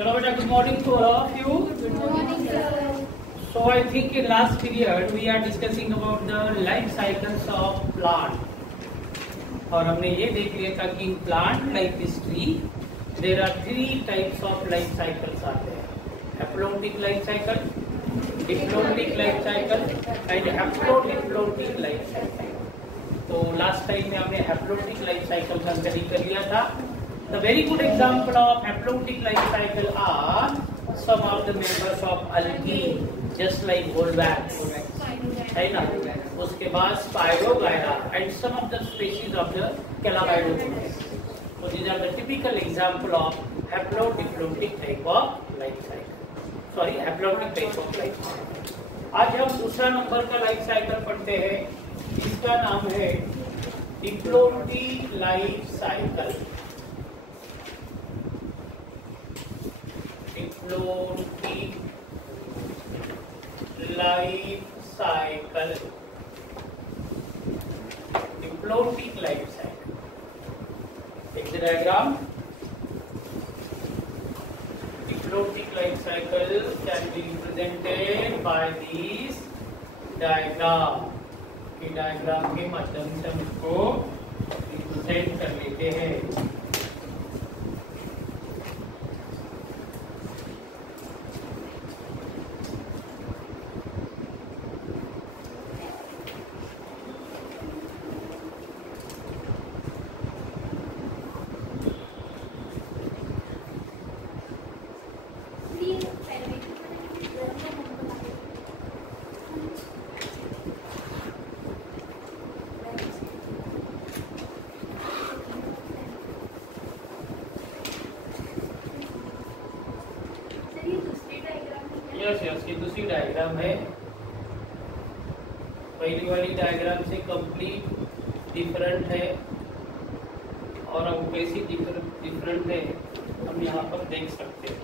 Hello, beta. Good morning to all of you. Good morning, sir. So I think in last period we are discussing about the life cycles of plant. और हमने ये देख लिया था कि in plant like this tree there are three types of life cycles आते हैं. Haplontic life cycle, diplontic life cycle and haplodiplotic life cycle. तो लास्ट टाइम में हमने haplontic life cycle का स्टडी कर लिया था. The very good example of haplontic life cycle are some of the members of algae, just like Volvax, है ना. उसके बाद Spirogyra and some of the species of the Calabiotis. So these are the typical example of haplodiplotic type of life cycle. Sorry, haplontic type of life cycle. आज हम दूसरा number का life cycle पढ़ते हैं. इसका नाम है diplontic life cycle. Diplontic life cycle. Diplontic life cycle. Take the diagram. Diplotic life cycle can be represented by these diagram. कि डायग्राम के माध्यम से हम इसको रिप्रेजेंट कर लेते हैं. यस, ये दूसरी डायग्राम है. पहली वाली डायग्राम से कंप्लीट डिफरेंट है और अब कैसी डिफरेंट है हम यहाँ पर देख सकते हैं.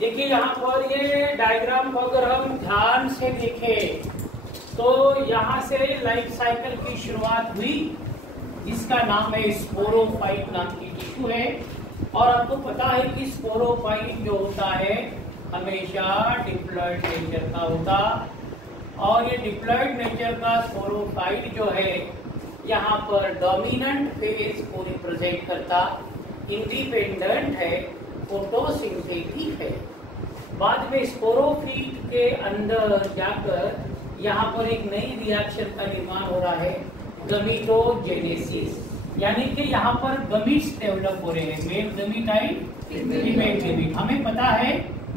देखिए यहाँ पर ये डायग्राम को अगर हम ध्यान से देखें तो यहाँ से लाइफ साइकिल की शुरुआत हुई जिसका नाम है स्पोरोफाइट नाम की टिश्यू है. और आपको पता है कि स्पोरोफाइट जो होता है हमेशा डिप्लॉयड नेचर का होता. और ये डिप्लॉयड नेचर का स्पोरोफाइट जो है यहाँ पर डोमिनेंट फेज को रिप्रेजेंट करता, इंडिपेंडेंट है, फोटोसिंथेटिक है. बाद में स्पोरोफिट के अंदर जाकर यहाँ पर एक नई रिएक्शन का निर्माण हो रहा है, गमीटोजेनेसिस. यानी कि यहाँ पर गमीट्स डेवलप हो रहे हैं, male gamete and female gamete. हमें पता है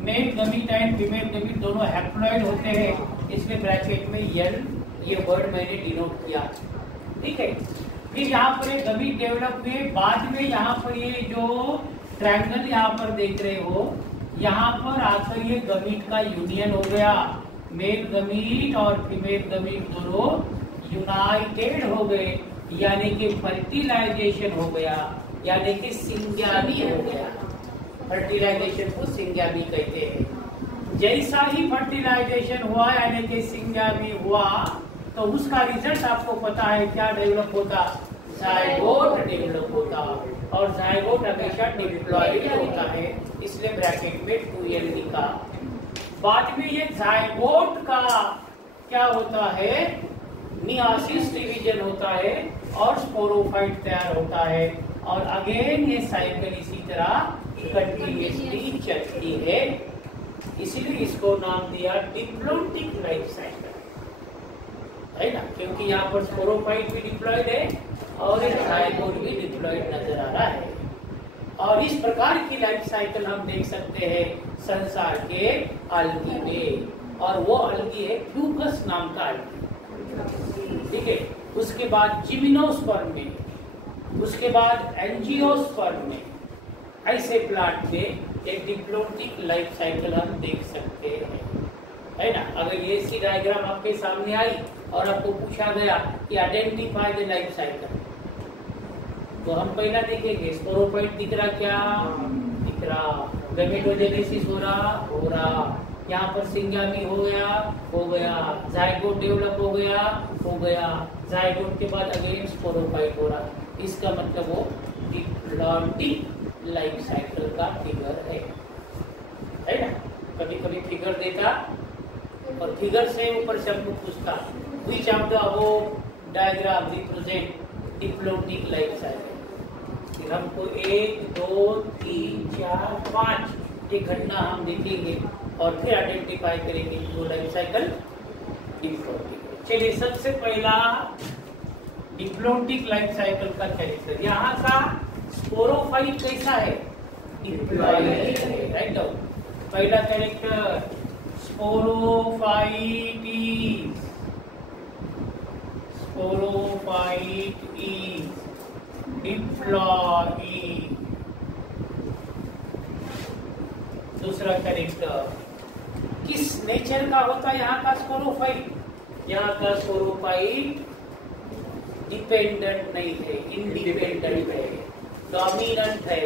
male gamete and female gamete दोनों हैप्लॉइड होते हैं, इसलिए ब्रैकेट में यल ये वर्ड मैंने डिनोट किया. ठीक है. फिर यहाँ पर एक गमीट डेवलप हुए. बाद में यहाँ पर ये जो ट्रायंगल यहाँ पर देख रहे हो, यहाँ पर आकर ये गमीट का यूनियन हो गया. मेल गमीट और फीमेल गमीट दोनों यूनाइटेड हो गए, यानी कि फर्टिलाइजेशन हो गया, यानी कि सिंग्यामी हो गया. फर्टिलाइजेशन को सिंग्यामी कहते हैं. जैसा ही फर्टिलाइजेशन हुआ यानी कि सिंग्यामी हुआ तो उसका रिजल्ट आपको पता है क्या डेवलप होता, जायगोट डेवलप होता. और जायगोट हमेशा डिप्लॉयड होता है, इसलिए ब्रैकेट में 2l लिखा. बाद में ये जायगोट का क्या होता है, मियासिस डिवीजन होता है और स्पोरोफाइट तैयार होता है. और अगेन ये साइकिल इसी तरह कंटिन्यूअसली चलती है. इसीलिए इसको नाम दिया डिप्लोटिक लाइफ साइकिल। है ना, क्योंकि यहाँ पर स्पोरोफाइट भी डिप्लॉयड है और एक जायगोट भी डिप्लॉयड नजर आ रहा है। और इस प्रकार की लाइफ साइकिल हम देख सकते हैं संसार के अलगी में, और वो अलगी है फ्यूकस नाम का अलगी। ठीक है, उसके बाद जिम्नोस्पर्म में, उसके बाद एंजियोस्पर्म में, ऐसे प्लांट में एक डिप्लोटिक लाइफ साइकिल हम देख सकते हैं, है ना। अगर ये सी डायग्राम आपके सामने आई और आपको पूछा गया कि आइडेंटिफाई द लाइफ साइकिल, तो हम पहला देखेंगे स्पोरोफाइट दिख रहा, क्या दिख रहा, गैमेटोजेनेसिस हो रहा, यहाँ पर सिंगामी हो गया, जायगोट डेवलप हो गया, जायगोट के बाद अगेन स्पोरोफाइट हो रहा। इसका मतलब वो डिप्लॉटिक लाइफ साइकिल का फिगर है ना। कभी कभी फिगर देता और फिगर से ऊपर से हमको पूछता which of the above diagram represent diplontic life cycle. फिर हमको 1 2 3 4 5 ये घटना हम देखेंगे और फिर आइडेंटिफाई करेंगे वो लाइफ साइकिल डिप्लॉटिक। चलिए, सबसे पहला डिप्लॉटिक लाइफ साइकिल का कैरेक्टर, यहाँ का स्पोरोफाइट कैसा है, डिप्लॉयड है, राइट। पहला कैरेक्टर स्पोरोफाइट इज डिप्लॉइड। दूसरा कैरेक्टर किस नेचर का होता है यहाँ का स्पोरोफाइट, यहाँ का स्पोरोफाइट डिपेंडेंट नहीं है, इंडिपेंडेंट है, डोमिनेंट है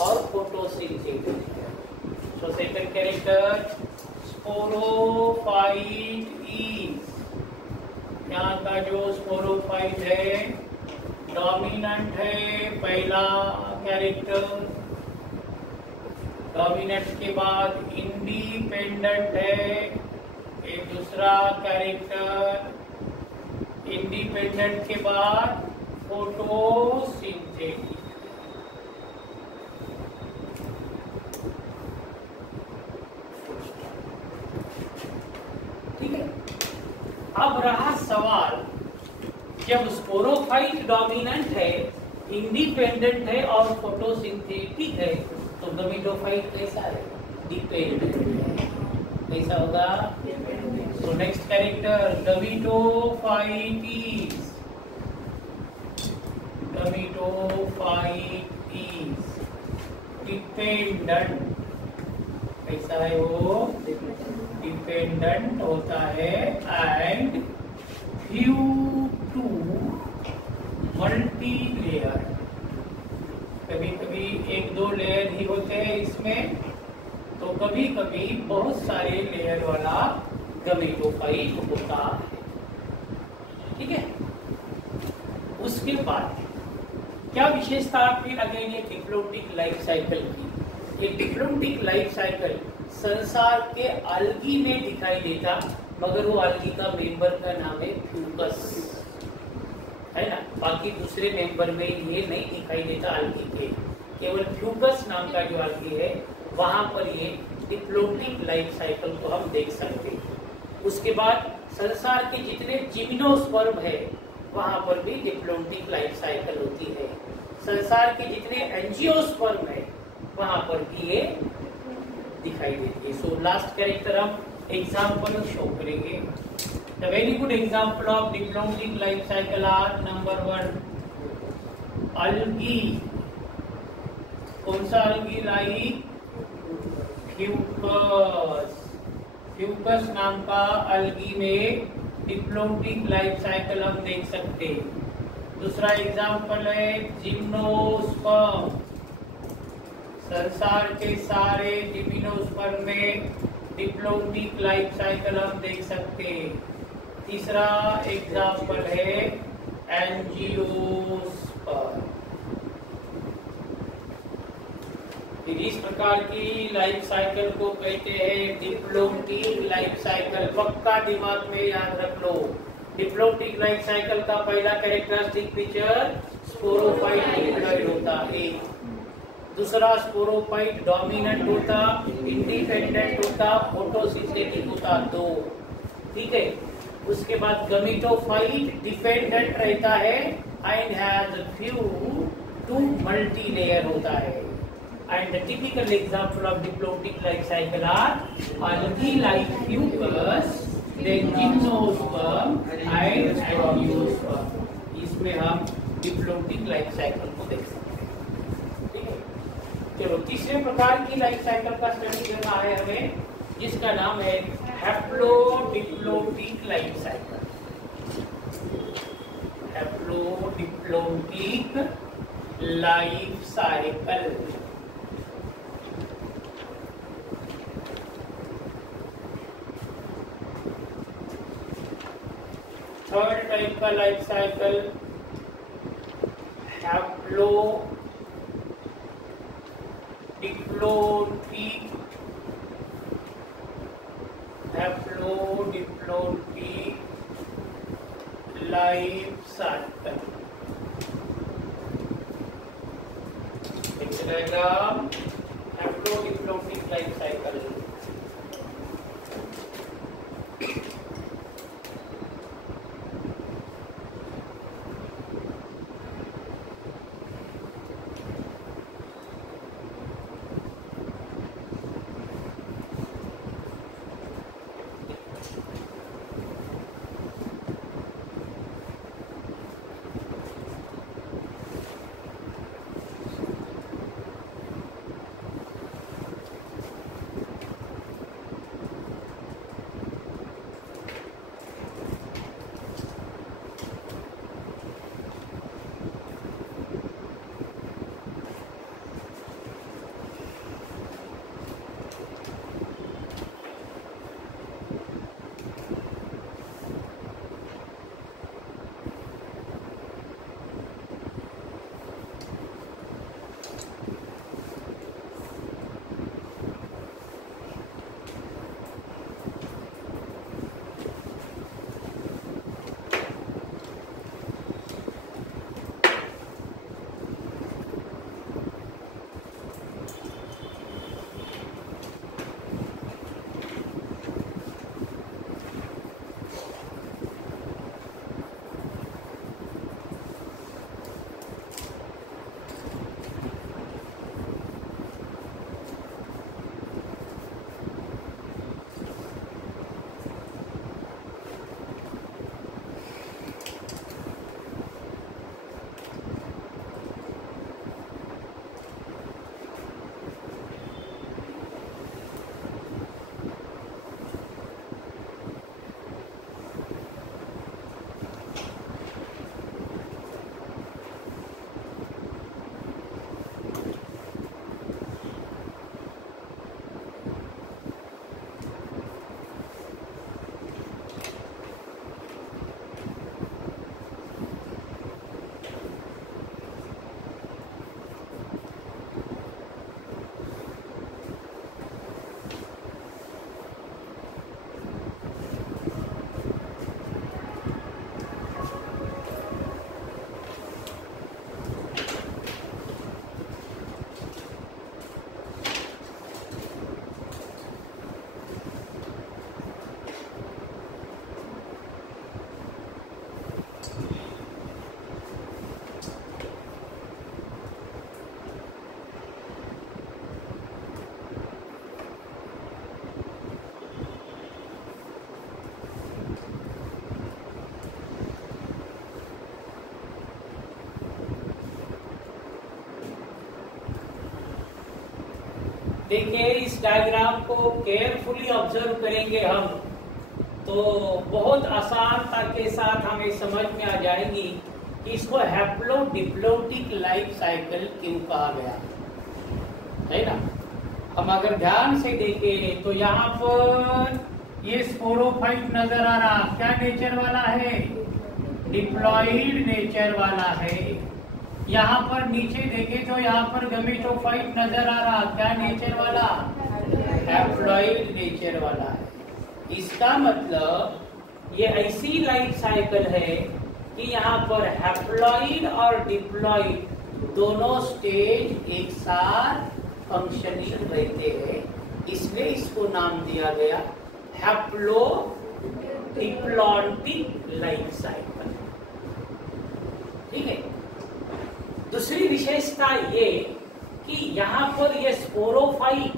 और फोटोसिंथेटिक है। So second character sporophyte is, यहाँ का जो स्पोरोफाइट है डोमिनेंट है, पहला कैरेक्टर। डोमिनेंट के बाद इंडिपेंडेंट है, एक दूसरा कैरेक्टर। इंडिपेंडेंट के बाद फोटोसिंथेटिक। ठीक है, अब रहा सवाल, जब स्पोरोफाइट डोमिनेंट है, इंडिपेंडेंट है और फोटोसिंथेटिक है, तो गमेटोफाइट कैसा है, डिपेंडेंट है। कैसा होगा, so next character gametophyte is dependent। कैसा है वो, डिपेंडेंट होता है and few to multi layer। कभी कभी 1-2 लेयर ही होते हैं इसमें, तो कभी कभी बहुत सारे लेयर वाला गमेटोफाइट होता है। ठीक है, उसके बाद क्या विशेषता फिर अगेन ये डिप्लॉटिक लाइफ साइकिल की। ये डिप्लॉटिक लाइफ साइकिल संसार के अलगी में दिखाई देता, मगर वो अलगी का मेंबर का नाम है फ्यूकस, है ना। बाकी दूसरे मेंबर में ये नहीं दिखाई देता अलगी के, केवल फ्यूकस नाम का जो अलगी है वहां पर ये डिप्लॉटिक लाइफ साइकिल को हम देख सकते हैं। उसके बाद संसार के जितने जिम्नोस्पर्म है वहां पर भी डिप्लॉटिक लाइफ साइकिल होती है। संसार के जितने एंजियोस्पर्म है वहां पर भी ये दिखाई देती है। सो लास्ट कैरेक्टर हम एग्जाम्पल शो करेंगे। The very good example of diplontic life cycle are number 1 algae. कौन सा अलगी लाई, फ्यूकस। फ्यूकस नाम का अलगी में डिप्लॉटिक लाइफ साइकिल हम देख सकते हैं। दूसरा एग्जाम्पल है जिम्नोस्पर्म। संसार के सारे जिम्नोस्पर्म में डिप्लॉटिक लाइफ साइकिल हम देख सकते हैं। तीसरा एग्जाम्पल है एंजियोस्पर्म। इस प्रकार की लाइफ साइकिल को कहते हैं डिप्लॉटिक लाइफ साइकिल। पक्का दिमाग में याद रख लो, डिप्लॉटिक लाइफ साइकिल का पहला कैरेक्टरिस्टिक फीचर स्पोरोफाइट डिप्लॉयड होता है। दूसरा स्पोरोफाइट डोमिनेंट होता, इंडिपेंडेंट होता, फोटोसिंथेटिक होता, 2। ठीक है, उसके बाद गमीटोफाइट डिपेंडेंट रहता है and has few to multi layer होता है। And the typical example of diplontic life cycle are algae like Fucus, then gymnosperm and angiosperm. इसमें हम डिप्लोटिक लाइफ साइकिल को देख सकते हैं। ठीक है, चलो तीसरे प्रकार की लाइफ साइकिल का स्टडी करना है हमें, जिसका नाम है haplodiplontic life cycle. Haplodiplontic life cycle. Third type का life cycle haplodiplontic life cycle. Diagram haplodiplontic life cycle. देखिए इस डायग्राम को केयरफुली ऑब्जर्व करेंगे हम तो बहुत आसानता के साथ हमें समझ में आ जाएगी कि इसको हैप्लोडिप्लोटिक लाइफ साइकिल क्यों कहा गया है ना। हम अगर ध्यान से देखें तो यहाँ पर ये स्पोरोफाइट नजर आ रहा, क्या नेचर वाला है? डिप्लॉइड नेचर वाला है। यहाँ पर नीचे देखें तो यहाँ पर गमीटोफाइट नजर आ रहा, क्या नेचर वाला? हैप्लॉइड नेचर वाला है। इसका मतलब ये ऐसी लाइफ साइकिल है कि यहाँ पर हैप्लॉइड और डिप्लॉइड दोनों स्टेज एक साथ फंक्शनिंग रहते हैं, इसलिए इसको नाम दिया गया हैप्लो डिप्लॉन्टिक लाइफ साइकिल। ठीक है। दूसरी विशेषता ये कि यहाँ पर ये स्पोरोफाइट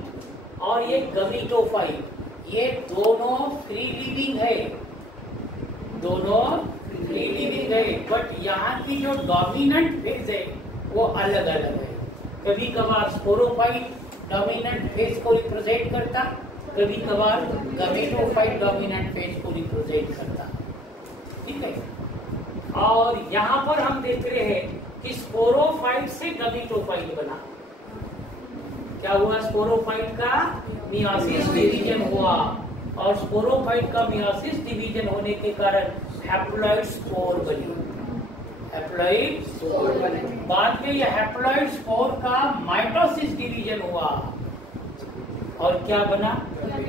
और ये गमीटोफाइट, ये दोनों फ्री लिविंग है, दोनों फ्री लिविंग है, बट यहाँ की जो डोमिनेंट फेज है वो अलग अलग है। कभी कभार स्पोरोफाइट डोमिनेंट फेज को रिप्रेजेंट करता, कभी कभार गमीटोफाइट डोमिनेंट फेज को रिप्रेजेंट करता। ठीक है। और यहाँ पर हम देख रहे हैं कि स्पोरोफाइट से गमीटोफाइट बना। क्या हुआ? स्पोरोफाइट का मियोसिस डिवीजन हुआ, और स्पोरोफाइट का मियोसिस डिवीजन होने के कारण हैप्लॉइड स्पोर बनी। हैप्लॉइड स्पोर बने। बाद में यह हैप्लॉइड स्पोर का माइटोसिस डिवीजन हुआ, और क्या बना?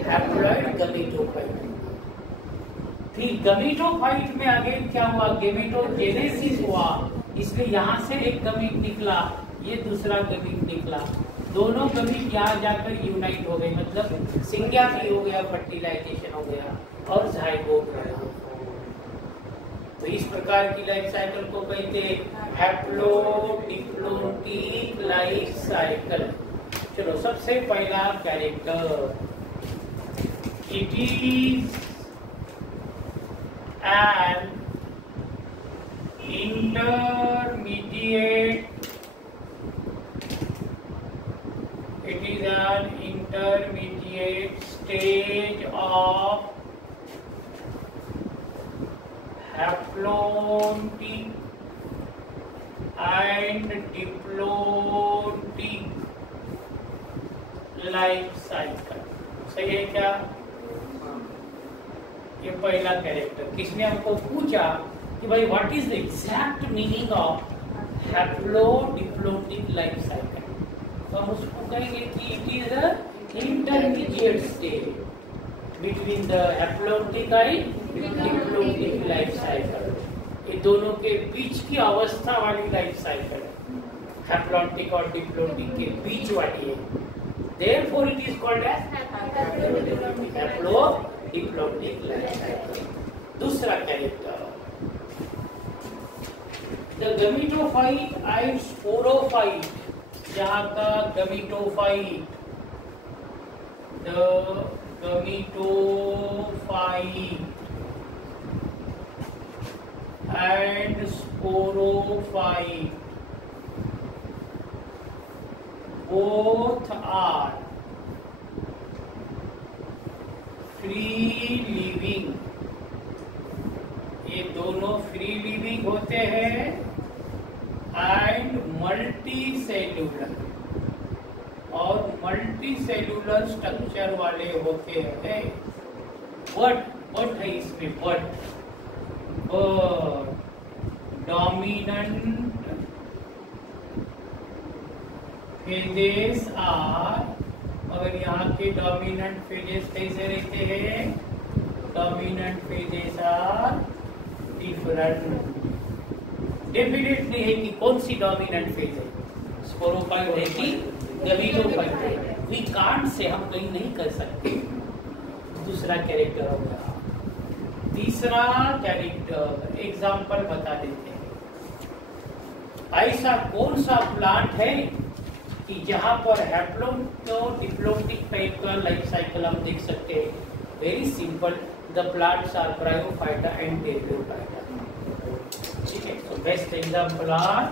Haploid gametophyte. फिर गमीटोफाइट में आगे क्या हुआ? गेमेटोजेनेसिस हुआ, इसलिए यहाँ से एक गमीट निकला, ये दूसरा गमीट निकला, दोनों गमीट यहाँ जाकर यूनाइट हो गए, मतलब सिंग्यामी हो गया, फर्टिलाइजेशन हो गया और जाइगोट बना। तो इस प्रकार की लाइफ साइकिल को कहते हैं हैप्लोडिप्लोइडिक लाइफ साइकिल। चलो, सबसे पहला character, it is an intermediate stage of haplontic and diplotic life cycle. सही है क्या? ये पहला कैरेक्टर। किसने हमको पूछा कि भाई what is the exact meaning of haplodiploidic life cycle, तो हम उसको कहेंगे कि it is a intermediate stage between the haploidic and diploidic life cycle. ये दोनों के बीच की अवस्था वाली लाइफ साइकिल है, हैप्लोडिक और डिप्लोइडिक के बीच वाली है। Therefore, it is called as haplodiploidic life cycle. दूसरा character, the gametophyte and sporophyte. यहाँ का gametophyte, the gametophyte and sporophyte both are free living। ये दोनों फ्री लिविंग होते हैं एंड मल्टी सेल्यूलर, और मल्टी सेल्यूलर स्ट्रक्चर वाले होते हैं। बट है इसमें, बट डोमिनेंट फेजेस आर, अगर यहाँ के डोमिनेंट फेजेस कैसे रहते हैं? Dominant phases are different. Definitely है कि कौन सी डोमिनेंट फेज है, स्पोरोफाइट है कि गमीटोफाइट है? वी कांट से, हम कहीं नहीं कर सकते। दूसरा कैरेक्टर हो गया। तीसरा कैरेक्टर, एग्जाम्पल बता देते हैं। ऐसा कौन सा प्लांट है कि जहां पर हैप्लोडिप्लोइडिक टाइप का लाइफ साइकिल हम देख सकते हैं? Very simple, the plants are Bryophyta and Pteridophyta. ठीक है, तो best example are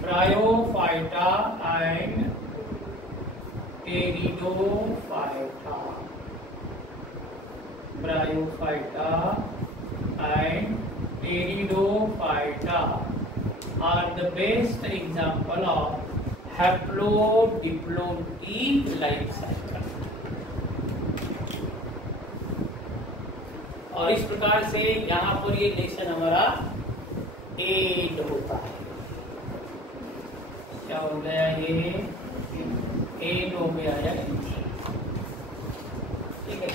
Bryophyta and Pteridophyta. Bryophyta and Pteridophyta are the best example of haplodiploidic life cycle. और इस प्रकार से यहाँ पर ये लेसन हमारा एंड होता है। क्या हो गया? ये एंड हो गया है। ठीक है।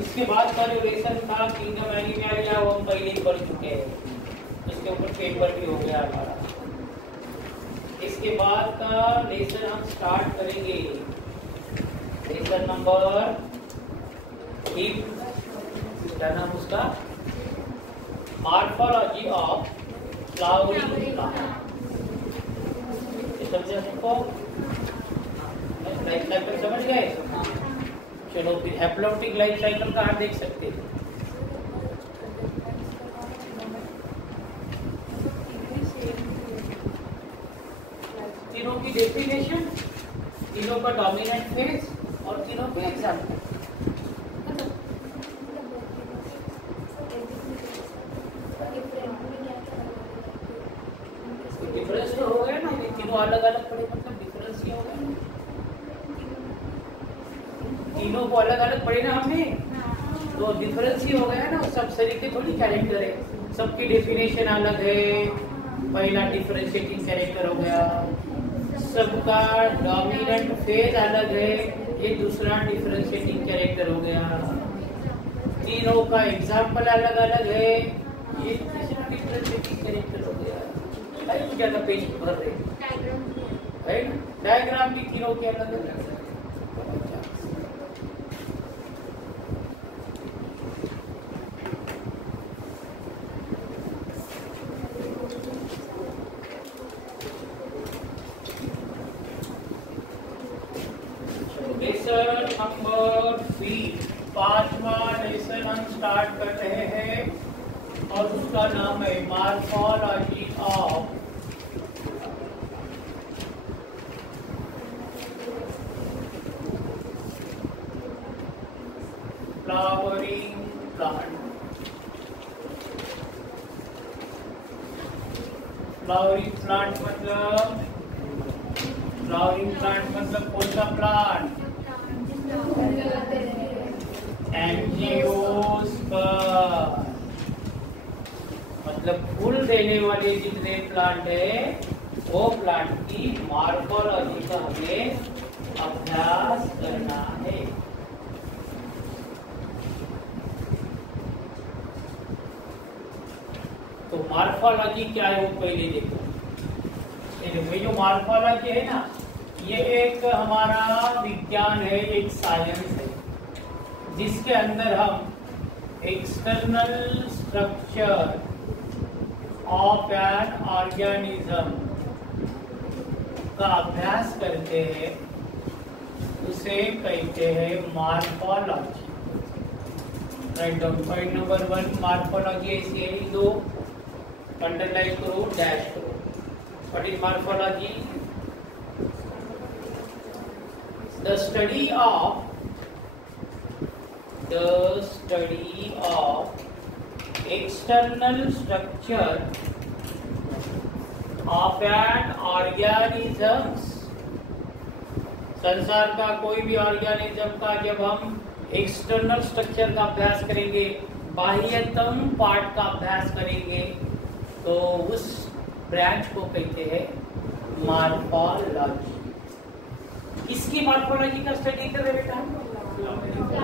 इसके बाद का जो लेसन था किंगडम एनिमल, वो हम पहले ही पढ़ चुके हैं, उसके ऊपर पेपर भी हो गया हमारा। इसके बाद का लेसन हम स्टार्ट करेंगे, लेसन नंबर 5। क्या नाम उसका? Morphology of flowering plant. समझे सबको? लाइफ साइकिल समझ गए? चलो फिर हैप्लोटिक लाइफ साइकिल का आप देख सकते हैं। तीनों की डेफिनेशन, तीनों का डोमिनेंट फेज और तीनों के एग्जाम्पल। डिफरेंस तो हो गया ना, ये तीनों अलग अलग पड़े मतलब डिफरेंस ही हो गया। तीनों को अलग अलग पढ़े ना हमने, तो डिफरेंस ही हो गया ना। सब सरीके थोड़ी कैरेक्टर है, सबकी डेफिनेशन अलग है। पहला डिफरेंशिएटिंग कैरेक्टर हो गया, सबका डोमिनेंट फेज अलग है, ये दूसरा डिफरेंशिएटिंग कैरेक्टर हो गया। तीनों का एग्जाम्पल अलग अलग है, ये तीसरा डिफरेंशिएटिंग कैरेक्टर हो गया। भाई ज्यादा पेज भर रहे है, डायग्राम भी तीनों के अलग अलग है। लेसन नंबर 3, 5वां लेसन हम स्टार्ट कर रहे हैं और उसका नाम है morphology of flowering plant. Flowering plant मतलब, फ्लावरिंग प्लांट मतलब कौन सा प्लांट? एंजियोस्पर्म, मतलब फूल देने वाले जितने प्लांट है वो प्लांट की मॉर्फोलॉजी का हमें अभ्यास करना है। तो मॉर्फोलॉजी क्या है वो पहले देखो। ये जो मॉर्फोलॉजी है ना, ये एक हमारा विज्ञान है, एक साइंस है, जिसके अंदर हम external structure of an organism का अभ्यास करते हैं, उसे कहते हैं morphology. Write down. Point number 1 morphology ऐसी है, दो अंडरलाइन करो, डैश करो। What is morphology? The study of external structure of an organisms। संसार का कोई भी ऑर्गेनिज्म का जब हम एक्सटर्नल स्ट्रक्चर का अभ्यास करेंगे, बाह्यतम पार्ट का अभ्यास करेंगे, तो उस ब्रांच को कहते हैं मॉर्फोलॉजी। किसकी मॉर्फोलॉजी का स्टडी कर रहे बेटा?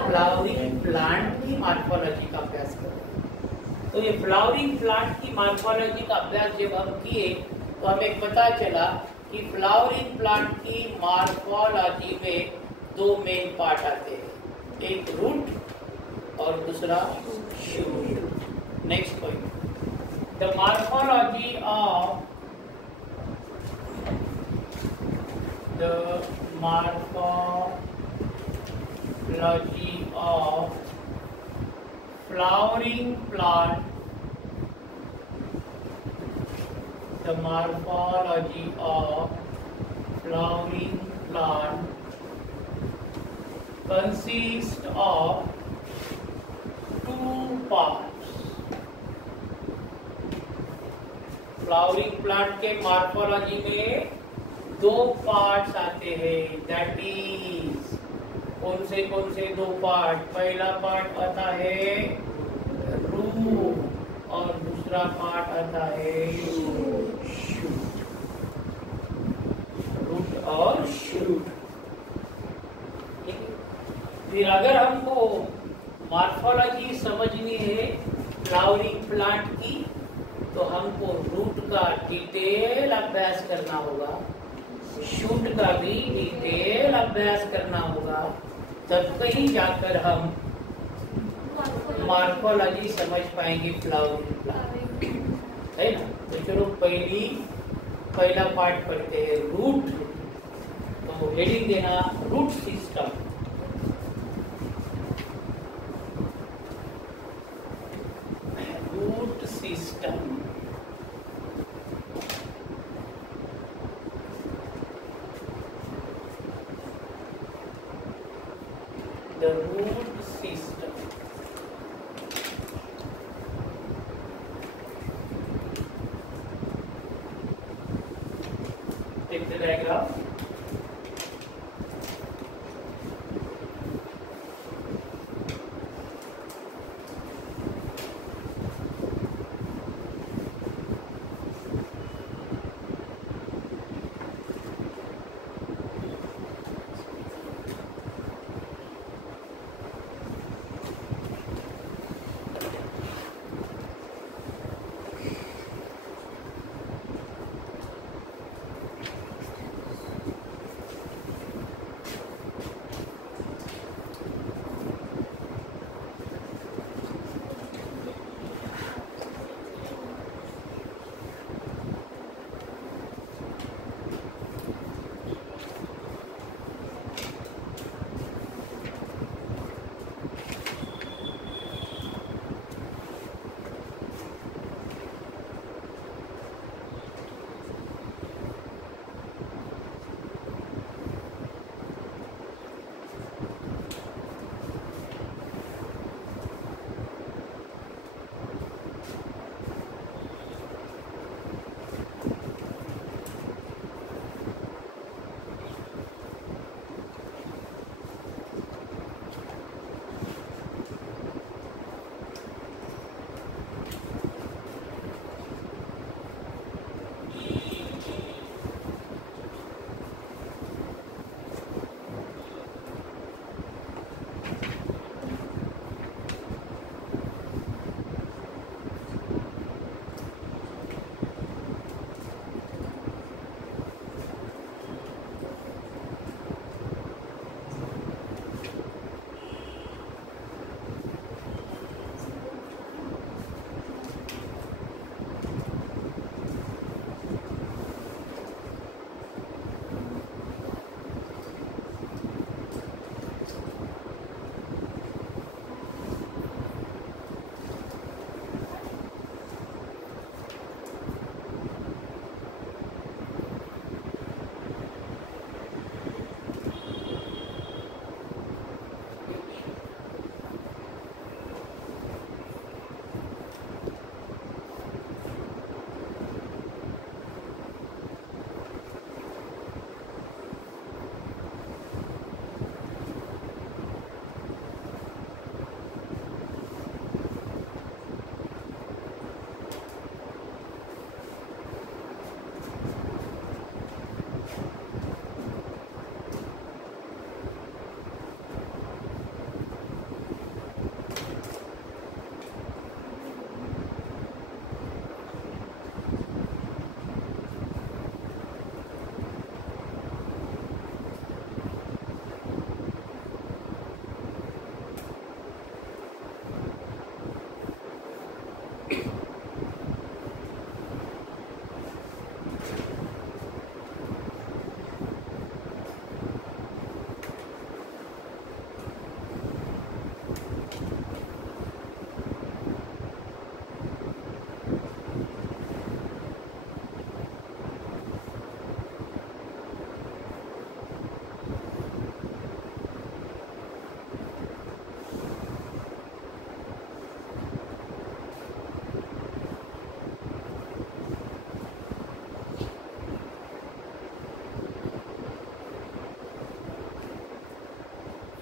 फ्लावरिंग प्लांट की मॉर्फोलॉजी का अभ्यास कर रहे। तो ये फ्लावरिंग प्लांट की मॉर्फोलॉजी का अभ्यास जब हम किए तो हमें पता चला कि फ्लावरिंग प्लांट की मॉर्फोलॉजी में दो मेन पार्ट आते हैं, एक रूट और दूसरा shoot. Next point, the morphology of flowering plant, the morphology of flowering plant consists of two parts। Flowering plant के मॉर्फोलॉजी में दो पार्ट्स आते हैं, दैट इज कौन से दो पार्ट? पहला पार्ट आता है रूट और दूसरा पार्ट आता है शूट। रूट और शूट। फिर अगर हमको मॉर्फोलॉजी समझनी है फ्लावरिंग प्लांट की, तो हमको रूट का डिटेल अभ्यास करना होगा, शूट का भी डिटेल अभ्यास करना होगा, तब कहीं जाकर हम मॉर्फोलॉजी समझ पाएंगे फ्लावरिंग है ना। तो चलो पहला पार्ट पढ़ते हैं, रूट। तो हेडिंग देना root system. Root system the root system. Take the diagram.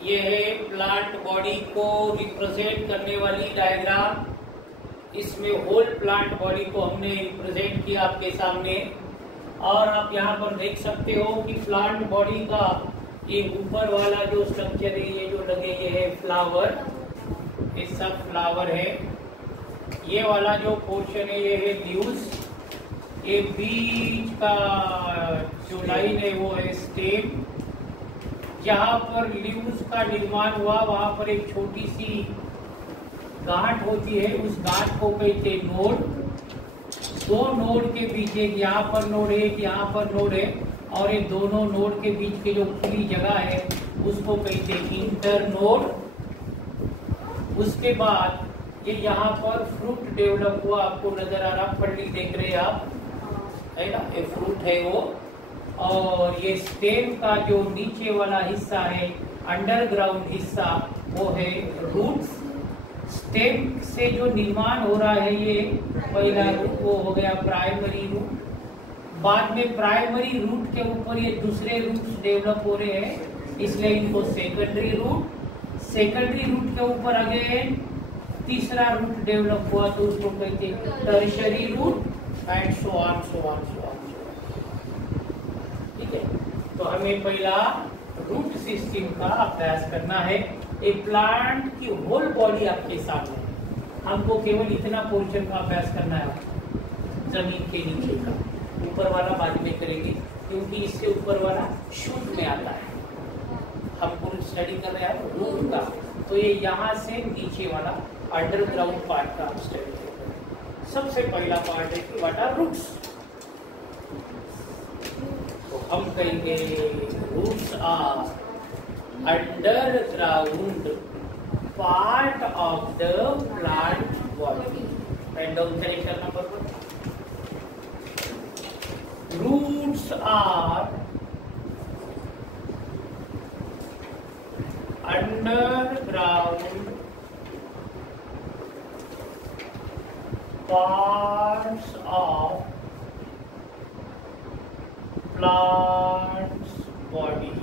ये है प्लांट बॉडी को रिप्रेजेंट करने वाली डायग्राम। इसमें होल प्लांट बॉडी को हमने रिप्रेजेंट किया आपके सामने। और आप यहाँ पर देख सकते हो कि प्लांट बॉडी का ये ऊपर वाला जो स्ट्रक्चर है, ये जो लगे, ये है फ्लावर, ये सब फ्लावर है। ये वाला जो पोर्शन है ये है लीव्स। ये बीच का जो लाइन है वो है स्टेम। जहाँ पर लीव्स का निर्माण हुआ वहां पर एक छोटी सी गांठ होती है उस गांठ को कहते नोड। दो नोड के बीच एक यहाँ पर नोड है, एक यहाँ पर नोड है, और ये दोनों नोड के बीच की जो खुली जगह है उसको कहते इंटर नोड। उसके बाद ये यहाँ पर फ्रूट डेवलप हुआ, आपको नजर आ रहा, फली देख रहे हैं आप, है ना, ये फ्रूट है वो। और ये स्टेम का जो नीचे वाला हिस्सा है, अंडरग्राउंड हिस्सा, वो है रूट्स। स्टेम से जो निर्माण हो रहा है ये पहला रूट, वो हो गया प्राइमरी रूट। बाद में प्राइमरी रूट के ऊपर ये दूसरे रूट्स डेवलप हो रहे हैं, इसलिए इनको सेकेंडरी रूट। सेकेंडरी रूट के ऊपर अगेन तीसरा रूट डेवलप हुआ तो उसको कहते हैं tertiary root, and so on so on so on. ठीक है, तो हमें पहला रूट सिस्टम का अभ्यास करना है। एक प्लांट की होल बॉडी आपके सामने, हमको केवल इतना पोर्शन का अभ्यास करना है, जमीन के नीचे का। ऊपर वाला बाद में करेंगे क्योंकि इससे ऊपर वाला शुद्ध में आता है। हम पूरी स्टडी कर रहे हैं रूट का, तो ये यहाँ से नीचे वाला अंडरग्राउंड पार्ट का हम स्टडी करते हैं। सबसे पहला पार्ट है कि व्हाट आर रूट्स। तो हम कहेंगे roots are underground part of the plant body. Write down character number 1. Roots are underground parts of plant's body.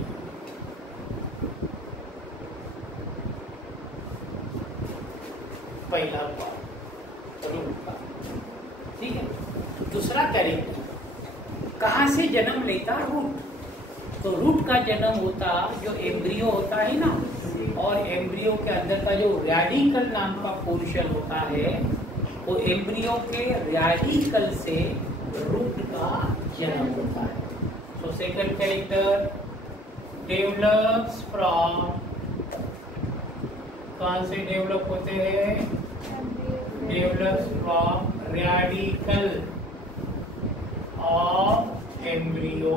पहला पार्ट रूट का, ठीक है। दूसरा कैरेक्टर, कहाँ से जन्म लेता रूट। तो रूट का जन्म होता जो एम्ब्रियो होता है ना, और एम्ब्रियो के अंदर का जो रेडिकल नाम का पोर्शन होता है, वो एम्ब्रियो के रेडिकल से रूट का जन्म होता है। तो सेकंड कैरेक्टर डेवलप्स फ्रॉम, कहाँ से डेवलप होते हैं, develops from radical of embryo.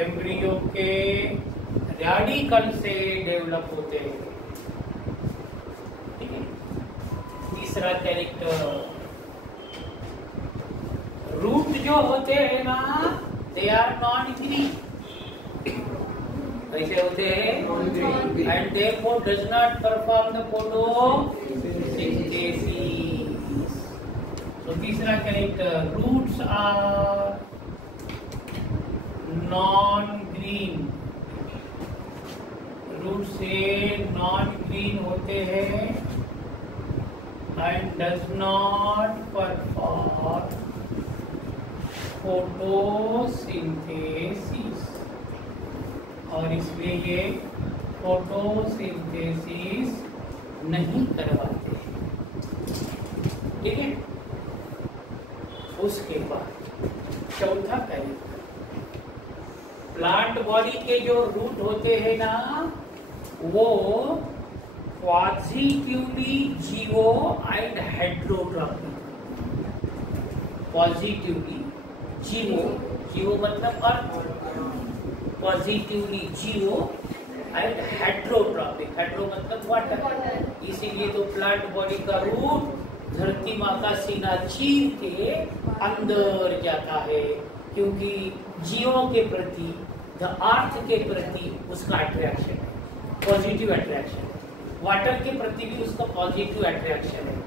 Embryo के रेडिकल से डेवलप होते हैं, ठीक है। तीसरा कैरेक्टर, रूट जो होते हैं ना, दे आर नॉन ग्रीन, कैसे होते हैं, and therefore does not perform the photosynthesis. तो तीसरा character, roots are non green, root से नॉन ग्रीन होते हैं, and does not perform photosynthesis, और इसलिए ये फोटोसिंथेसिस नहीं करवाते, ठीक है। उसके बाद चौथा कैरेक्टर, प्लांट बॉडी के जो रूट होते हैं ना, वो पॉजिटिवली जीवो एंड हेट्रोट्रॉपिक। पॉजिटिवली जीवो, जीवो मतलब अर्थ, पॉजिटिवली जीवो एंड हेट्रोट्रॉपिक, हेट्रो मतलब वाटर। इसीलिए तो प्लांट बॉडी का रूट धरती माँ का सीना चीर के अंदर जाता है, क्योंकि जीवों के प्रति, द अर्थ के प्रति उसका अट्रैक्शन है, पॉजिटिव अट्रैक्शन है। वाटर के प्रति भी उसका पॉजिटिव अट्रैक्शन है।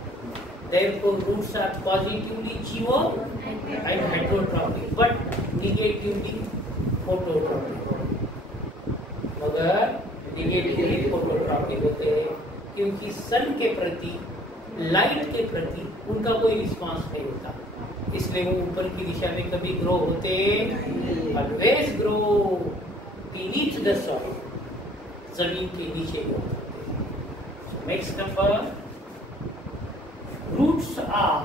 Therefore, roots are positively geo and heterotropic, but negatively phototropic. मगर negatively phototropic होते हैं, क्योंकि सन के प्रति, लाइट के प्रति उनका कोई रिस्पांस नहीं होता, इसलिए वो ऊपर की दिशा में कभी ग्रो होते, always grow beneath the soil, जमीन के नीचे ग्रो होते हैं। Next number, roots are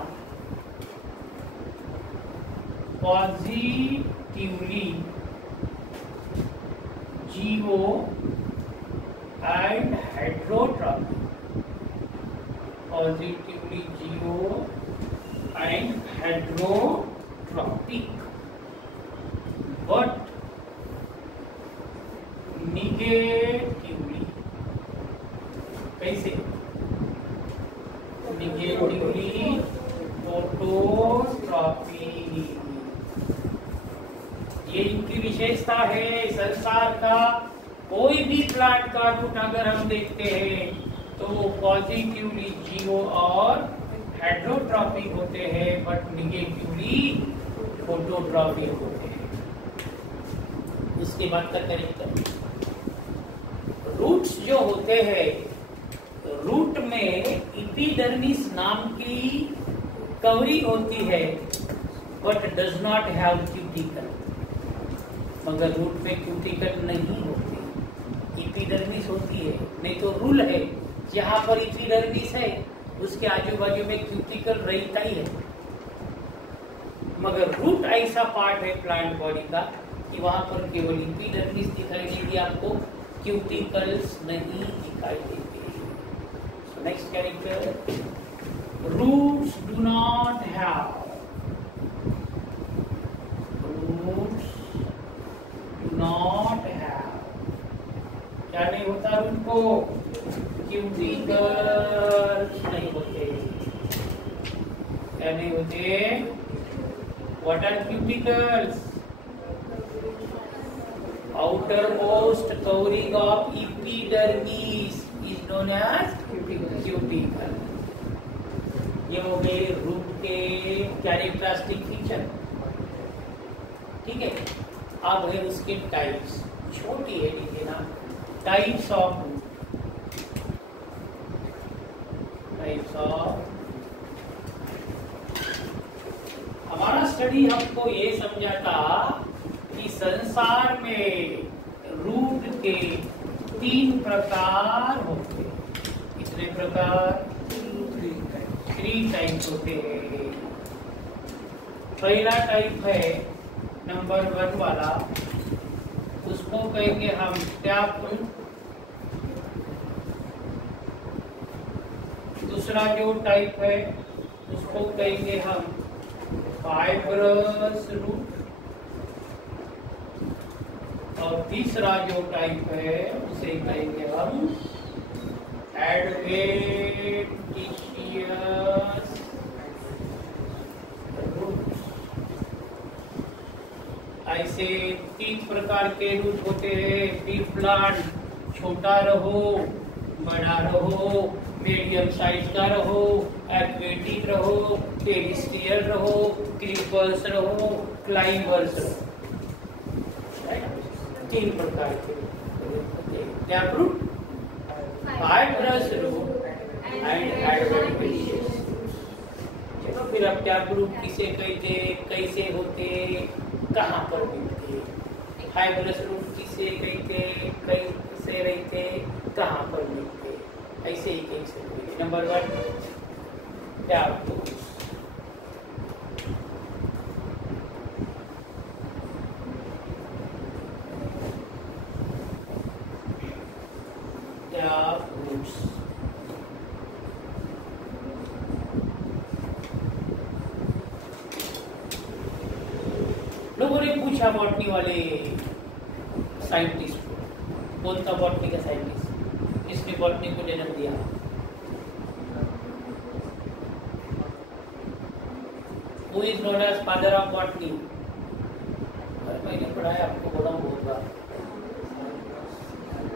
positively geo and heterotrophic, positively geo and heterotropic, but negatively, कैसे negatively phototropic। ये इनकी विशेषता है। संसार का कोई भी प्लांट का रूट अगर हम देखते हैं तो वो पॉजिटिवली जीरो और हेटेरोट्रॉपिक होते हैं, बट निगेटिवली फोटोट्रॉपिक होते हैं। उसके बाद का तरीका, रूट्स जो होते हैं, रूट में एपिडर्मिस नाम की कवरिंग होती है, but does not have cuticle. मगर रूट में क्यूटिकल नहीं होती, एपिडर्मिस होती है। नहीं तो रूल है, जहां पर एपिडर्मिस है उसके आजू बाजू में क्यूटिकल रहता ही है। मगर रूट ऐसा पार्ट है प्लांट बॉडी का कि वहां पर केवल एपिडर्मिस दिखाई देगी, आपको क्यूटिकल्स नहीं दिखाई देते। So next character, roots do not have, not have, क्या नहीं होता रूट को? क्यूटिकल्स नहीं होते। क्या नहीं होते? What are cuticles? outermost covering of epidermis is known as cuticle। ये हो गए रूट के कैरेक्टरिस्टिक फीचर। ठीक है, अब है उसके टाइप्स। छोटी है लिखे ना, टाइप्स ऑफ हमारा स्टडी हमको ये समझाता कि संसार में रूट के 3 प्रकार होते हैं। कितने प्रकार? 3 टाइप होते हैं। पहला टाइप है नंबर 1 वाला, उसको कहेंगे हम टैप रूट। दूसरा जो टाइप है उसको कहेंगे हम फाइब्रस रूट। और तीसरा जो टाइप है उसे कहेंगे हम एडवेंटिशियस रूट। ऐसे 3 प्रकार के रूट होते हैं। बी प्लांट, छोटा रहो, बड़ा रहो, मीडियम साइज का रहो, एक्वेटिक रहो, टेरिस्ट्रियल रहो, क्रीपर्स रहो, क्लाइंबर्स रहो। 3 प्रकार के tap root, fibrous root and adventitious. चलो फिर अब टैप रूट किसे कहते, कैसे होते, कहाँ पर मिलते? फाइब्रस रूट किसे कहते, कैसे रहते, कहाँ पर मिलते? ऐसे ही कैसे हुए। Number 1 tap root. लोगों ने पूछा बॉटनी वाले साइंटिस्ट को, कौन था बॉटनी का साइंटिस्ट, इसने बॉटनी को जन्म दिया? Who is known as father of botany? मैंने पढ़ाया, आपको बोला बहुत बार।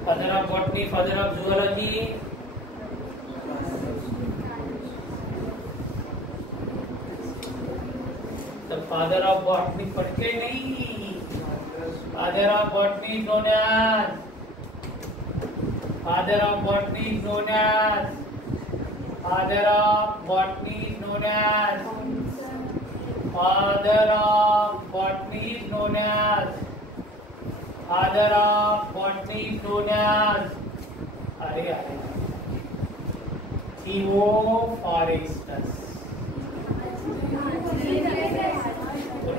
Father of botany, father of zoology, the father of botany पढ़ते नहीं। Father of botany known as, father of botany known as, father of botany known as, father of botany known as, father of botany known as, अरे Theophrastus.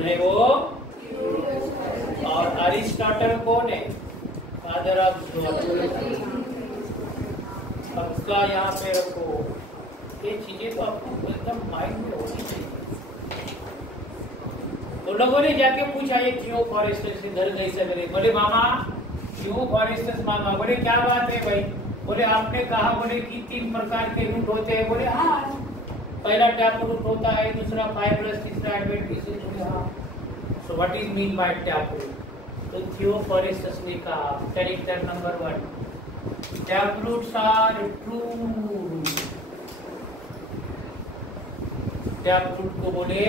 है वो। और Aristotle कौन है? Father of zoology. सबका यहाँ पे रखो। ये तो लोगों ने जाके पूछा ये थियो फॉरेस्टर से घर कैसे करे? बोले मामा थियो फॉरेस्टर्स मामा। बोले क्या बात है भाई? बोले आपने कहा बोले कि 3 प्रकार के रूट होते हैं। बोले हाँ, पहला टैप रूट होता है, दूसरा फाइब्रस, तीसरा एडवेंटिशियस। बोले हाँ। So what is mean by tap root? तो थियो फॉरेस्टर्स ने कहा character number 1, tap roots are true root. Tap root को बोले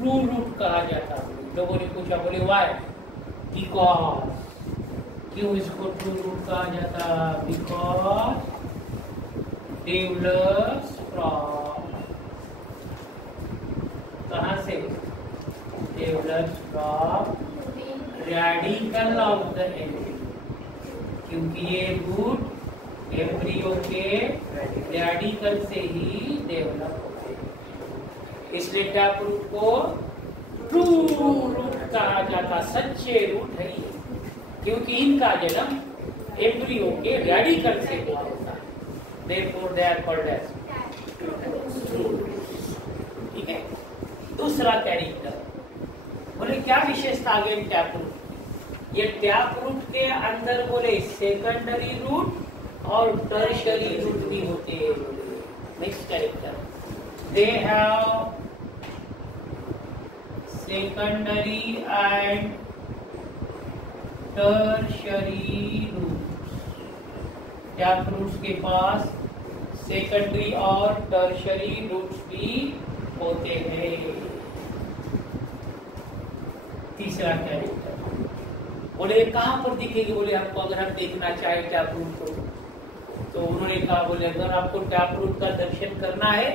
ट्रू रूट कहा जाता है। लोगों ने पूछा बोले व्हाई? बिकॉज, क्यों इसको ट्रू रूट कहा जाता? बिकॉज डेवलप्स फ्रॉम, कहां से? Develops from radical of the embryo, क्योंकि ये रूट एम्ब्रियो के रेडिकल से ही डेवलप होते हैं। इसलिए टैप रूट को ट्रू रूट कहा जाता, सच्चे रूट है ये, क्योंकि इनका जन्म एम्ब्रियो के रेडिकल से हुआ होता है। Therefore they are called as true roots। ठीक है। दूसरा कैरेक्टर बोले क्या विशेषता आ गई टैप रूट? ये टैप रूट के अंदर बोले सेकेंडरी रूट और टर्शियरी रूट भी होते हैं। Next character, they have secondary and tertiary roots. Tap roots के पास सेकेंडरी और टर्शियरी रूट्स भी होते हैं। तीसरा कैरेक्टर बोले कहां पर दिखेगी? बोले हमको अगर हम देखना चाहे टैप रूट को, तो उन्होंने कहा बोले अगर आपको टैप रूट का दर्शन करना है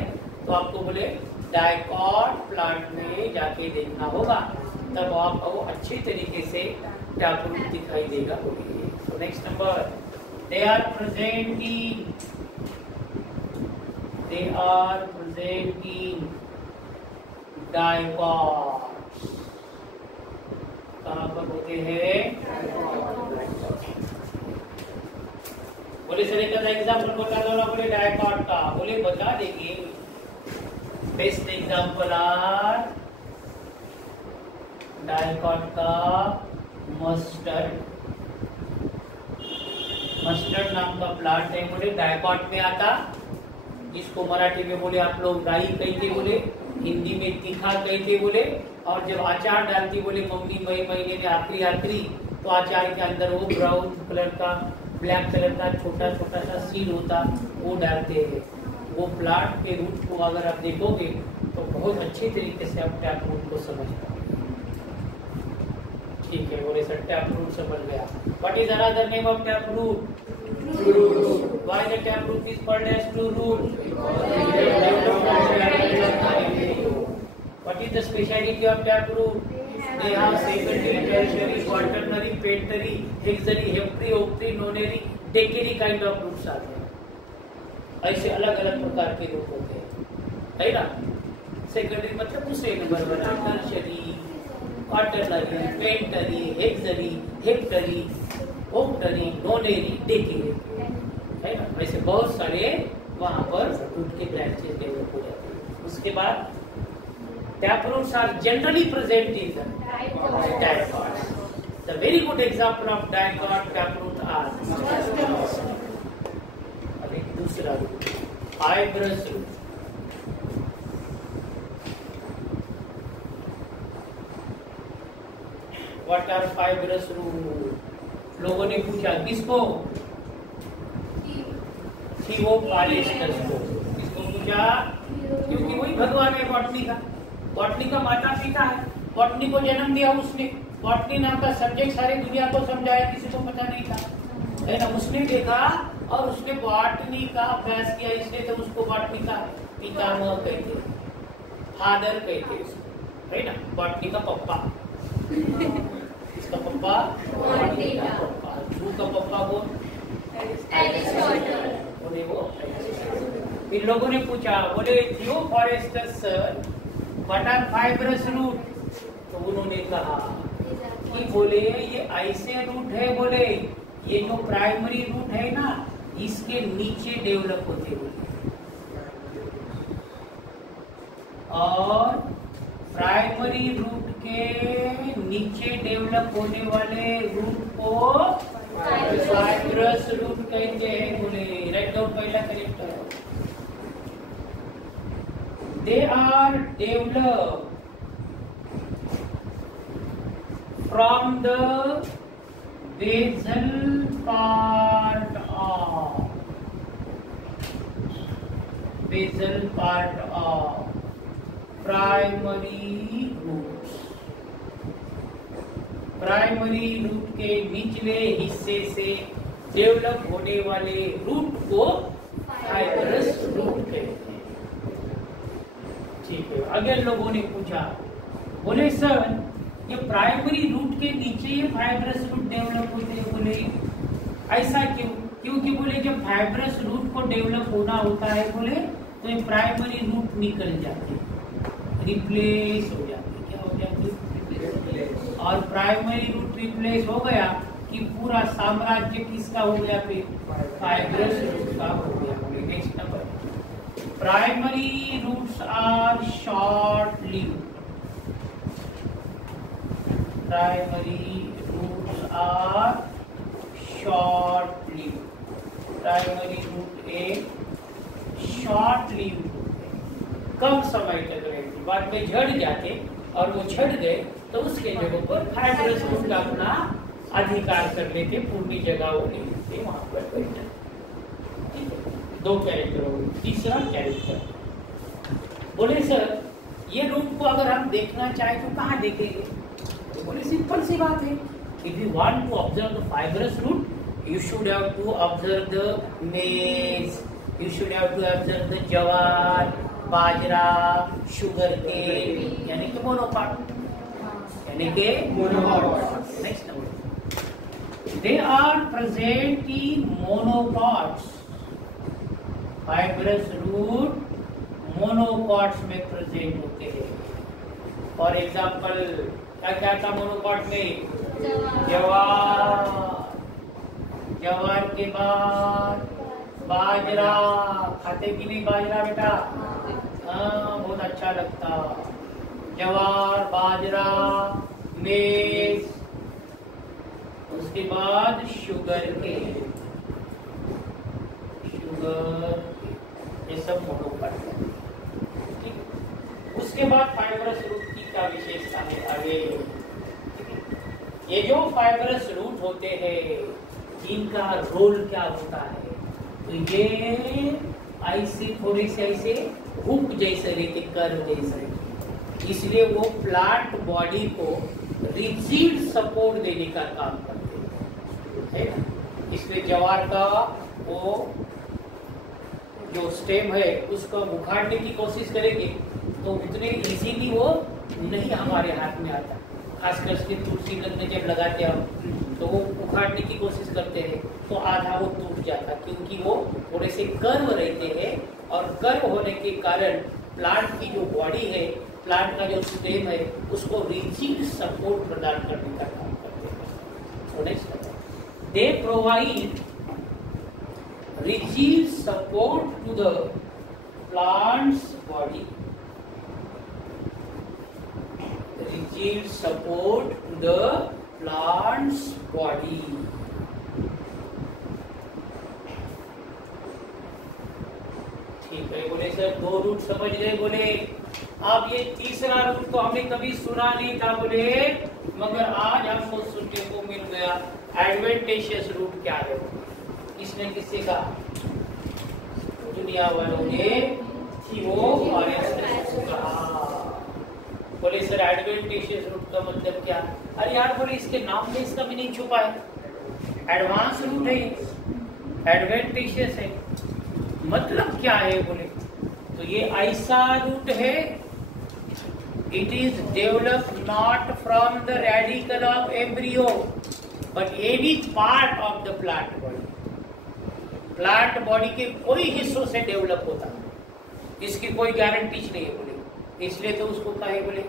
तो आपको बोले डाइकॉट प्लांट में जाके देखना होगा, तब आपको अच्छी तरीके से टैप रूट दिखाई देगा। तो next number, they are present in dicot. कहां पर होते हैं? बोले सर एक एग्जाम्पल बता दो ना। बोले डाइकॉट का। बोले बता देंगे। बेस्ट एग्जाम्पल आर डाइकॉट का मस्टर्ड नाम का प्लांट है। बोले डाइकॉट में आता, जिसको मराठी में बोले आप लोग राई कहते, बोले हिंदी में तीखा कहते बोले। और जब अचार डालती बोले मम्मी मई महीने में आखिरी तो अचार के अंदर वो ब्राउन कलर का, ब्लैक कलर का छोटा छोटा सा सीड होता, वो डालते हैं। वो प्लांट के रूट को अगर आप देखोगे तो बहुत अच्छी तरीके से आप टैप रूट को समझ पाओगे। ठीक है, बोले सर टैप रूट समझ गया। What is another name of tap root? Why the tap root is called as true root? What is the speciality of tap root? They have secondary, tertiary, quaternary, petary, hexary, hepary, octary, nonary, decary kind of roots आते हैं। ऐसे अलग अलग प्रकार के root होते हैं, है ना? सेकेंडरी मतलब दूसरे नंबर पर, टर्शियरी, क्वाटरनरी, पेंटरी, हेक्सरी, हेप्टरी, ओक्टरी, नोनेरी, डेकेरी, है ना? वैसे बहुत सारे वहां पर रूट के ब्रांचेस डेवलप हो जाते हैं। उसके बाद tap roots are generally present in dicot. The very good example of dicot tap root are दूसरा root fibrous root. What are fibrous root? लोगों ने पूछा किसको? थियो फॉरेस्टर्स को। किसको पूछा? क्योंकि वही भगवान है बॉटनी का। बॉटनी का माता पिता है, बॉटनी को जन्म दिया उसने। बॉटनी नाम का सब्जेक्ट सारी दुनिया को समझाया, किसी को पता नहीं था, है ना? उसने देखा और उसने बॉटनी का अभ्यास किया, इसलिए तो उसको बॉटनी का पितामह कहते, फादर कहते उसको, है ना? बॉटनी का पप्पा। इसका पप्पा बॉटनी का पप्पा। जू का पप्पा कौन? बोले वो। इन लोगों ने पूछा, बोले Theo foresters sir what are fibrous root? तो उन्होंने कहा कि बोले ये ऐसे रूट है, बोले ये जो प्राइमरी रूट है ना, इसके नीचे डेवलप होते हुए, और प्राइमरी रूट के नीचे डेवलप होने वाले रूट को फाइब्रस रूट कहते हैं। बोले राइट डाउन पहला character. They are develop from the basal part of primary roots. Primary root के निचले हिस्से से डेवलप होने वाले रूट को फाइब्रस रूट कहते हैं। ठीक है। अगर लोगों ने पूछा, बोले सर ये प्राइमरी रूट के नीचे ये फाइब्रस रूट डेवलप होते हैं, बोले ऐसा क्यों? क्योंकि बोले जब फाइब्रस रूट को डेवलप होना होता है बोले तो ये प्राइमरी रूट निकल जाते, रिप्लेस हो जाते। क्या हो जाते? और प्राइमरी रूट रिप्लेस हो गया कि पूरा साम्राज्य किसका हो गया? फिर फाइब्रस रूट का हो गया। Next number, primary roots are short lived. Primary roots are short lived. Primary root एक शॉर्ट लिव्ड, कम समय तक रहती, बाद में झड़ जाते, और वो झड़ गए तो उसके जगह पर फाइब्रस रूट अपना अधिकार कर लेते, पूरी जगह वो ले लेते, वहां पर बैठ जाते। दो कैरेक्टर हो गए। तीसरा कैरेक्टर, बोले सर ये रूट को अगर हम देखना चाहे तो कहाँ देखेंगे? तो बोले सिंपल सी बात है, if you want to observe the fibrous root you should have to observe the maize, you should have to observe the jawar, bajra, sugar cane, यानी कि मोनोकॉट, यानी कि monocot. Next number, they are present in monocots। Fibrous root monocots में present होते हैं। For example क्या क्या था मोनोकॉट में? जवार, जवार के बाद बाजरा। खाते कि नहीं बाजरा बेटा? हाँ, बहुत अच्छा लगता। जवार, बाजरा, मेज, उसके बाद शुगर के, ये सब मोनोकॉट है। ठीक। उसके बाद फाइब्रस रूट की क्या विशेषता है आगे? ये जो फाइब्रस रूट होते हैं इनका रोल क्या होता है? तो ये ऐसे थोड़े से ऐसे हुक जैसे रहते, कर्व जैसे, इसलिए वो प्लांट बॉडी को रिजिड सपोर्ट देने का काम करते हैं, है ना? इसलिए जवार का वो जो स्टेम है उसको उखाड़ने की कोशिश करेंगे तो उतने इजीली वो नहीं हमारे हाथ में आता। खासकर के तुलसी में जब लगाते हैं हम तो वो उखाड़ने की कोशिश करते हैं तो आधा वो टूट जाता, क्योंकि वो थोड़े से कर्व रहते हैं, और कर्व होने के कारण प्लांट की जो बॉडी है, प्लांट का जो स्टेम है, उसको रिजिड सपोर्ट प्रदान करने का काम करते हैं। So next, they provide rigid support to the plant's body. Rigid support to the plant's body। ठीक है। बोले सर दो रूट समझ गए। बोले अब ये तीसरा रूट तो हमने कभी सुना नहीं था, बोले मगर आज हमको सुनने को मिल गया। एडवेंटेशियस रूट क्या है? इसने किससे कहा? दुनिया वालों ने कहा। बोले सर एडवेंटेशियस रूट का मतलब क्या? अरे यार बोले इसके नाम में इसका मीनिंग छुपा है। एडवांस रूट है, एडवेंटेशियस है, मतलब क्या है? बोले तो ये ऐसा रूट है, it is develop not from the radical of embryo but any part of the plant body. Plant body के कोई हिस्सों से डेवलप होता है, इसकी कोई गारंटी नहीं है। बोले इसलिए तो उसको कहे बोले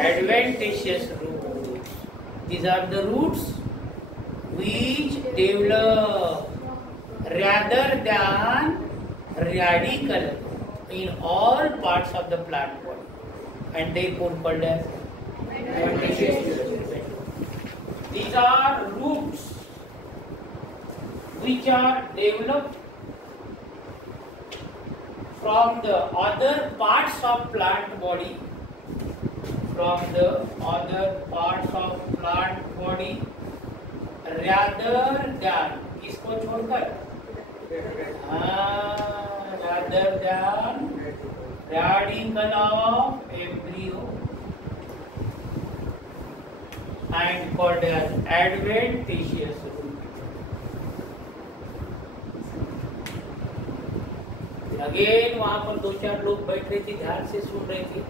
adventitious root. These are the roots which develop rather than radical in all parts of the plant body and therefore called as These are roots which are developed from the other parts of plant body, rather than, इसको छोड़कर, rather than radical of embryo and called as adventitious root. Again वहां पर दो चार लोग बैठ रहे थे, ध्यान से सुन रहे थे।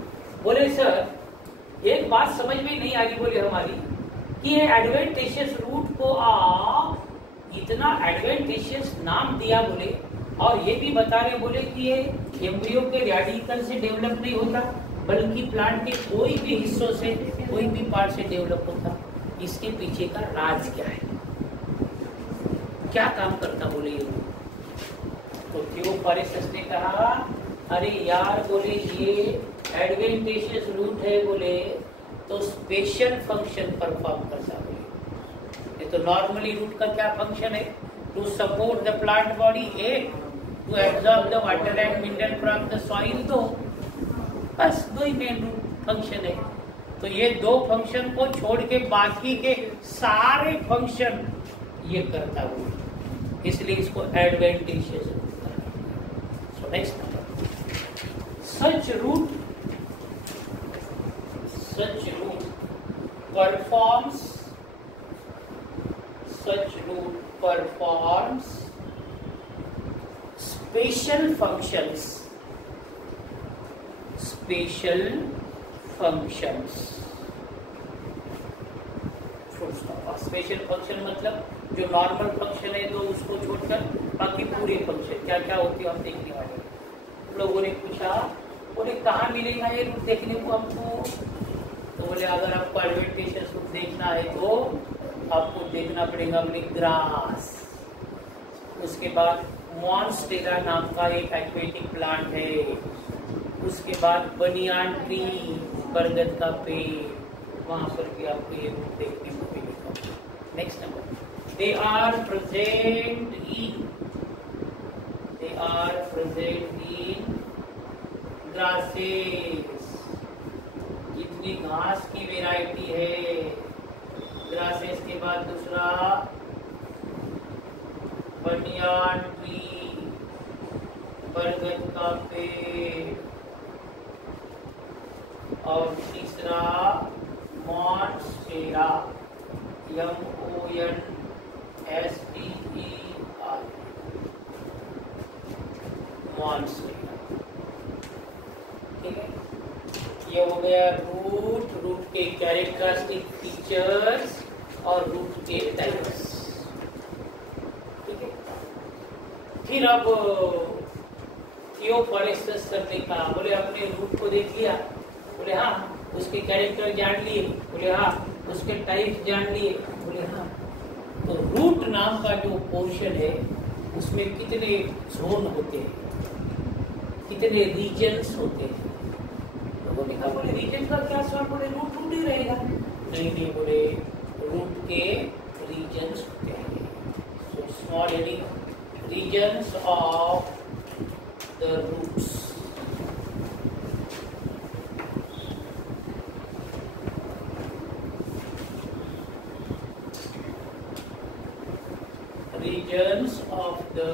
बोले सर एक बात समझ में नहीं आ रही, बोले हमारी, कि ये एडवेंटिशियस रूट को आप इतना एडवेंटिशियस नाम दिया, बोले, और ये भी बता रहे, बोले कि ये एम्ब्रियो के रेडिकल से डेवलप नहीं होता, बल्कि प्लांट के कोई भी हिस्सों से, कोई भी पार्ट से डेवलप होता। इसके पीछे का राज क्या है, क्या काम करता, बोले ये। तो थियोफरेस्टस ने कहा, अरे यार, बोले ये एडवेंटिशियस रूट है, बोले, तो स्पेशल फंक्शन परफॉर्म करता है। ये तो नॉर्मली रूट का क्या फंक्शन है? To support the plant body, एक to absorb the water and mineral from the soil, दो, बस दो ही मेन रूट फंक्शन है। तो ये दो फंक्शन को छोड़ के बाकी के सारे फंक्शन ये करता है, इसलिए इसको adventitious root. So next number, such root performs special functions special function मतलब जो नॉर्मल फंक्शन है तो उसको छोड़कर बाकी पूरे फंक्शन क्या क्या होते हैं हम देखने वाले। लोगों ने पूछा, बोले कहाँ मिलेगा ये रूट देखने को हमको? तो बोले अगर आपको एडवेंटिशियस रूट देखना है तो आपको देखना पड़ेगा बोले ग्रास, उसके बाद मॉन्स्टेरा नाम का एक एक्वेटिक प्लांट है, उसके बाद बनियान ट्री, बरगद का पेड़, वहां पर भी आपको ये रूट देखने को मिलेगा। Next number, they are present in grasses, इतनी घास की वैरायटी है। ग्रासेस के बाद दूसरा बनियान ट्री, बरगद का पेड़, और तीसरा मॉन्स्टेरा, MONSTER, मॉन्स्टेरा। ठीक है, ये हो गया रूट के कैरेक्टरिस्टिक फीचर्स और रूट के टाइप्स। ठीक है, फिर अब थियोफरेस्टस सर ने कहा, बोले अपने रूट को देख लिया, बोले हाँ, उसके कैरेक्टर जान लिए, बोले हाँ, उसके टाइप जान लिए, बोले हाँ। तो रूट नाम का जो पोर्शन है उसमें कितने जोन होते हैं, कितने रीजन्स होते हैं? लोगों ने कहा बोले रीजन का क्या सवाल, बोले रूट ही रहेगा। नहीं, बोले रूट के रीजन्स होते हैं। So small heading, regions of the roots. Regions of the